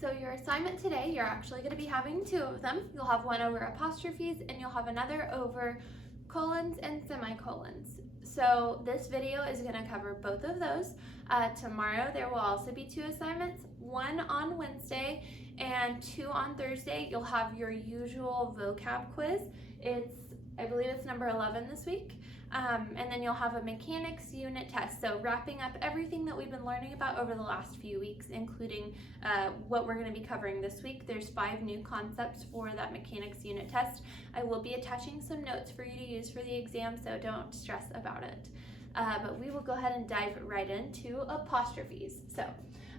So your assignment today, you're actually going to be having two of them. You'll have one over apostrophes and you'll have another over colons and semicolons. So this video is going to cover both of those. Tomorrow there will also be two assignments, one on Wednesday and two on Thursday. You'll have your usual vocab quiz. I believe it's number 11 this week. And then you'll have a mechanics unit test. So wrapping up everything that we've been learning about over the last few weeks, including what we're going to be covering this week. There's 5 new concepts for that mechanics unit test. I will be attaching some notes for you to use for the exam, so don't stress about it. But we will go ahead and dive right into apostrophes. So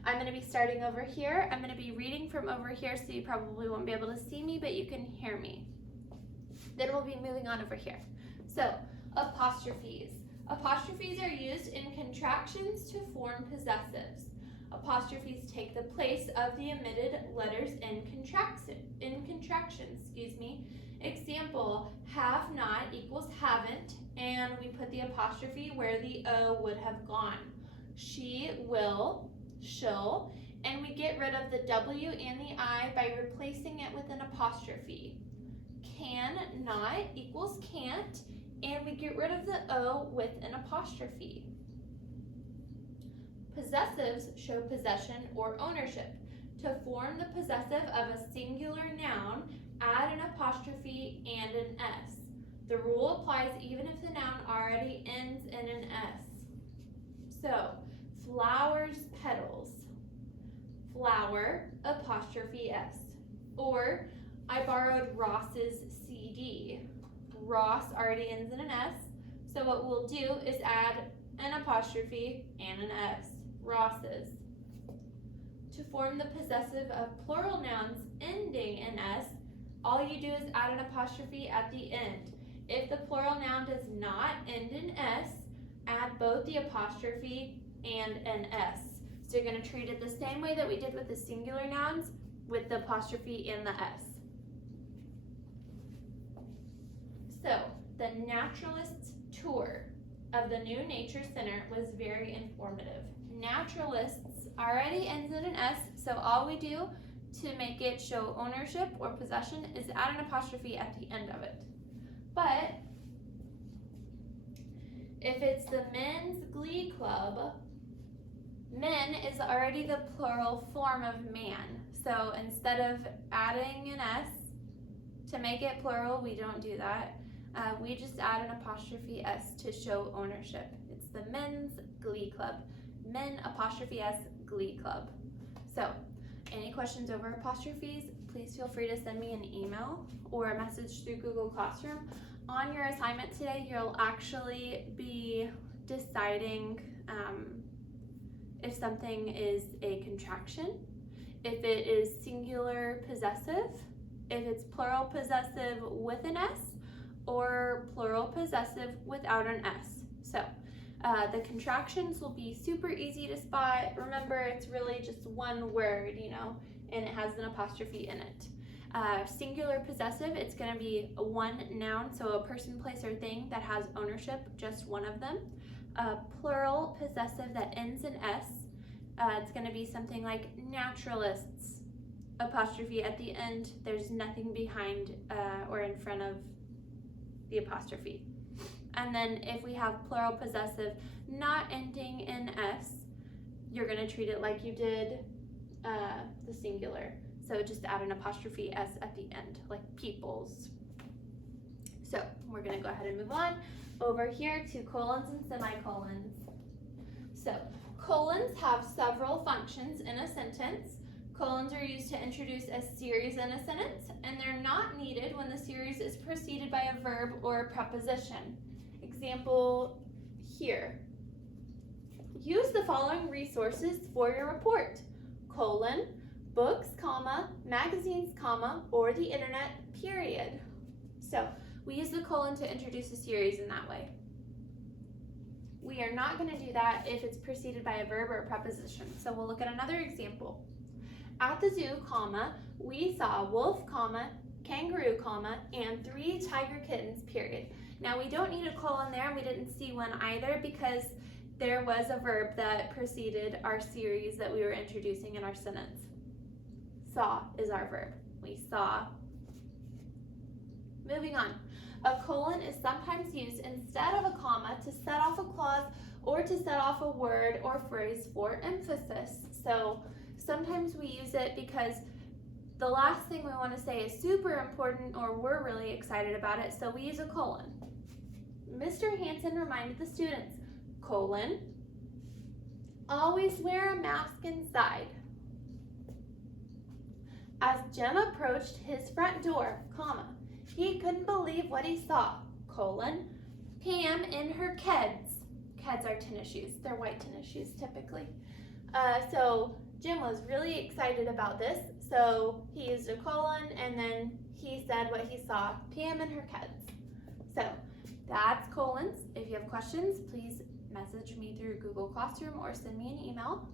I'm going to be starting over here. I'm going to be reading from over here, so you probably won't be able to see me, but you can hear me. Then we'll be moving on over here. So apostrophes. Apostrophes are used in contractions to form possessives. Apostrophes take the place of the omitted letters in contractions. Example, have not equals haven't, and we put the apostrophe where the O would have gone. She will, she'll, and we get rid of the W and the I by replacing it with an apostrophe. Can not equals can't, and we get rid of the O with an apostrophe. Possessives show possession or ownership. To form the possessive of a singular noun, add an apostrophe and an S. The rule applies even if the noun already ends in an S. So, flowers, petals. Flower, apostrophe S. Or, I borrowed Ross's CD. Ross already ends in an S, so what we'll do is add an apostrophe and an S. Ross's. To form the possessive of plural nouns ending in S, all you do is add an apostrophe at the end. If the plural noun does not end in S, add both the apostrophe and an S. So you're going to treat it the same way that we did with the singular nouns, with the apostrophe and the S. So, the naturalist's tour of the new Nature Center was very informative. Naturalists already ends in an S, so all we do to make it show ownership or possession is add an apostrophe at the end of it. But if it's the men's glee club, men is already the plural form of man. So instead of adding an S to make it plural, we don't do that. We just add an apostrophe S to show ownership. It's the men's glee club. Men apostrophe S glee club. So, any questions over apostrophes, please feel free to send me an email or a message through Google Classroom. On your assignment today, you'll actually be deciding if something is a contraction, if it is singular possessive, if it's plural possessive with an S, or plural possessive without an S. So the contractions will be super easy to spot. Remember, it's really just one word, and it has an apostrophe in it. Singular possessive, it's going to be one noun, so a person, place, or thing that has ownership, just one of them. Plural possessive that ends in S, it's going to be something like naturalists, apostrophe at the end. There's nothing behind or in front of the apostrophe. And then if we have plural possessive not ending in S, you're going to treat it like you did the singular. So just add an apostrophe S at the end, like peoples. So we're going to go ahead and move on over here to colons and semicolons. So colons have several functions in a sentence. Colons are used to introduce a series in a sentence, and they're not needed when the series is preceded by a verb or a preposition. Example here. Use the following resources for your report: colon, books, comma, magazines, comma, or the internet, period. So we use the colon to introduce a series in that way. We are not going to do that if it's preceded by a verb or a preposition. So we'll look at another example. At the zoo, comma, we saw a wolf, comma, kangaroo, comma, and 3 tiger kittens, period. Now we don't need a colon there, and we didn't see one either because there was a verb that preceded our series that we were introducing in our sentence. Saw is our verb. We saw. Moving on. A colon is sometimes used instead of a comma to set off a clause or to set off a word or phrase for emphasis. So sometimes we use it because the last thing we want to say is super important or we're really excited about it, so we use a colon. Mr. Hansen reminded the students, colon, always wear a mask inside. As Jim approached his front door, comma, he couldn't believe what he saw, colon, Pam in her Keds. Keds are tennis shoes. They're white tennis shoes typically. So Jim was really excited about this, so he used a colon and then he said what he saw, Pam in her Keds. So that's colons. If you have questions, please message me through Google Classroom or send me an email.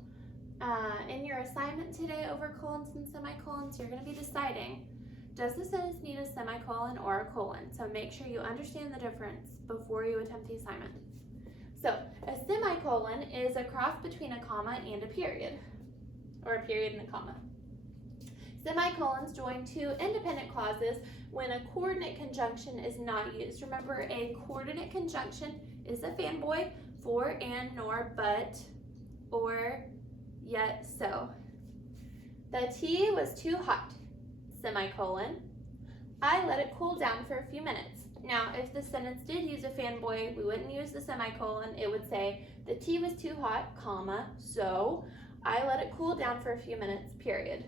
In your assignment today over colons and semicolons, you're going to be deciding, does the sentence need a semicolon or a colon? So make sure you understand the difference before you attempt the assignment. So a semicolon is a cross between a comma and a period, or a period and a comma. Semicolons join two independent clauses when a coordinate conjunction is not used. Remember, a coordinate conjunction is a fanboy, for, and, nor, but, or, yet, so. The tea was too hot, semicolon. I let it cool down for a few minutes. Now, if the sentence did use a fanboy, we wouldn't use the semicolon. It would say, the tea was too hot, comma, so I let it cool down for a few minutes, period.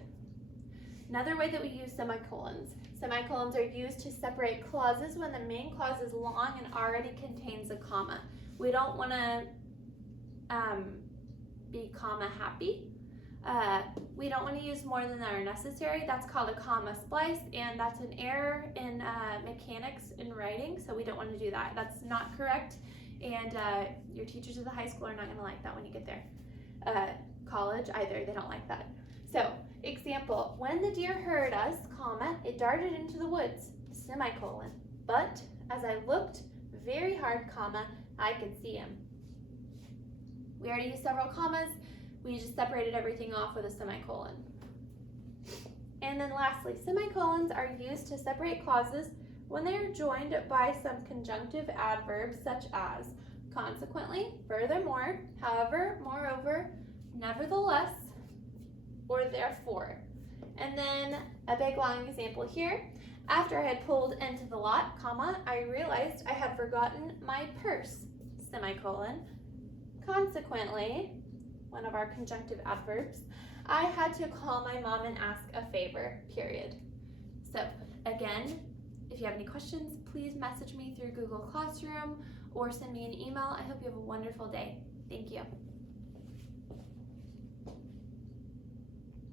Another way that we use semicolons. Semicolons are used to separate clauses when the main clause is long and already contains a comma. We don't want to be comma happy. We don't want to use more than are necessary. That's called a comma splice, and that's an error in mechanics in writing, so we don't want to do that. That's not correct, and your teachers at the high school are not going to like that when you get there. College, either, they don't like that. So, example, when the deer heard us, comma, it darted into the woods, semicolon. But, as I looked very hard, comma, I could see him. We already used several commas. We just separated everything off with a semicolon. And then lastly, semicolons are used to separate clauses when they are joined by some conjunctive adverbs such as consequently, furthermore, however, moreover, nevertheless, or therefore. And then a big long example here. After I had pulled into the lot, comma, I realized I had forgotten my purse, semicolon. Consequently, one of our conjunctive adverbs, I had to call my mom and ask a favor, period. So again, if you have any questions, please message me through Google Classroom or send me an email. I hope you have a wonderful day. Thank you.